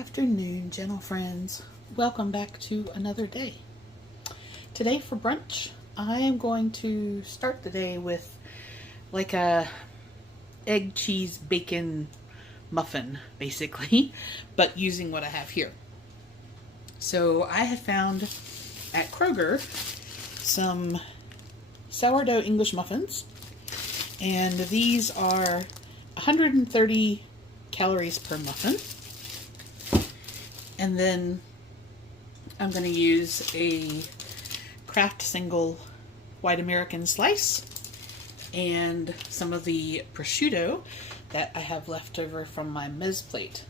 afternoon, gentle friends. Welcome back to another day. Today for brunch, I am going to start the day with like a egg, cheese, bacon muffin, basically, but using what I have here. So I have found at Kroger some sourdough English muffins, and these are 130 calories per muffin. And then I'm going to use a Kraft single white American slice and some of the prosciutto that I have left over from my mezz plate.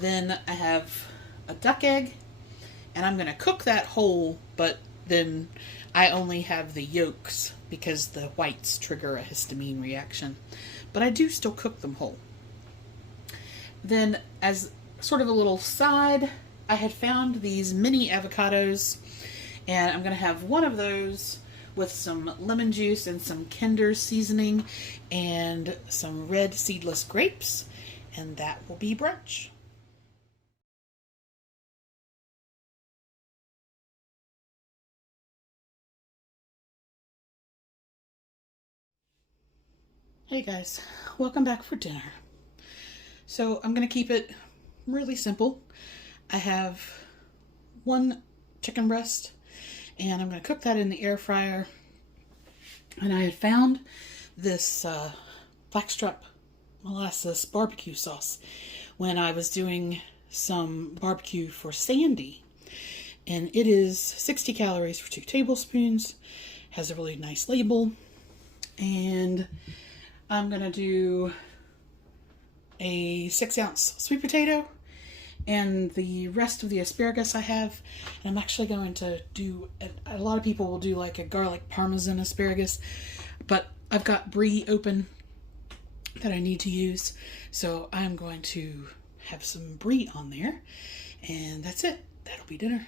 Then I have a duck egg, and I'm going to cook that whole, but then I only have the yolks because the whites trigger a histamine reaction. But I do still cook them whole. Then as sort of a little side, I had found these mini avocados, and I'm going to have one of those with some lemon juice and some Kinder seasoning and some red seedless grapes, and that will be brunch. Hey guys, welcome back for dinner. So I'm going to keep it really simple. I have one chicken breast, and I'm going to cook that in the air fryer. And I had found this Blackstrap Molasses barbecue sauce when I was doing some barbecue for Sandy. And it is 60 calories for 2 tablespoons. Has a really nice label. And I'm going to do a 6-ounce sweet potato and the rest of the asparagus I have. And I'm actually going to do, a lot of people will do like a garlic parmesan asparagus, but I've got Brie open that I need to use. So I'm going to have some Brie on there, and that's it. That'll be dinner.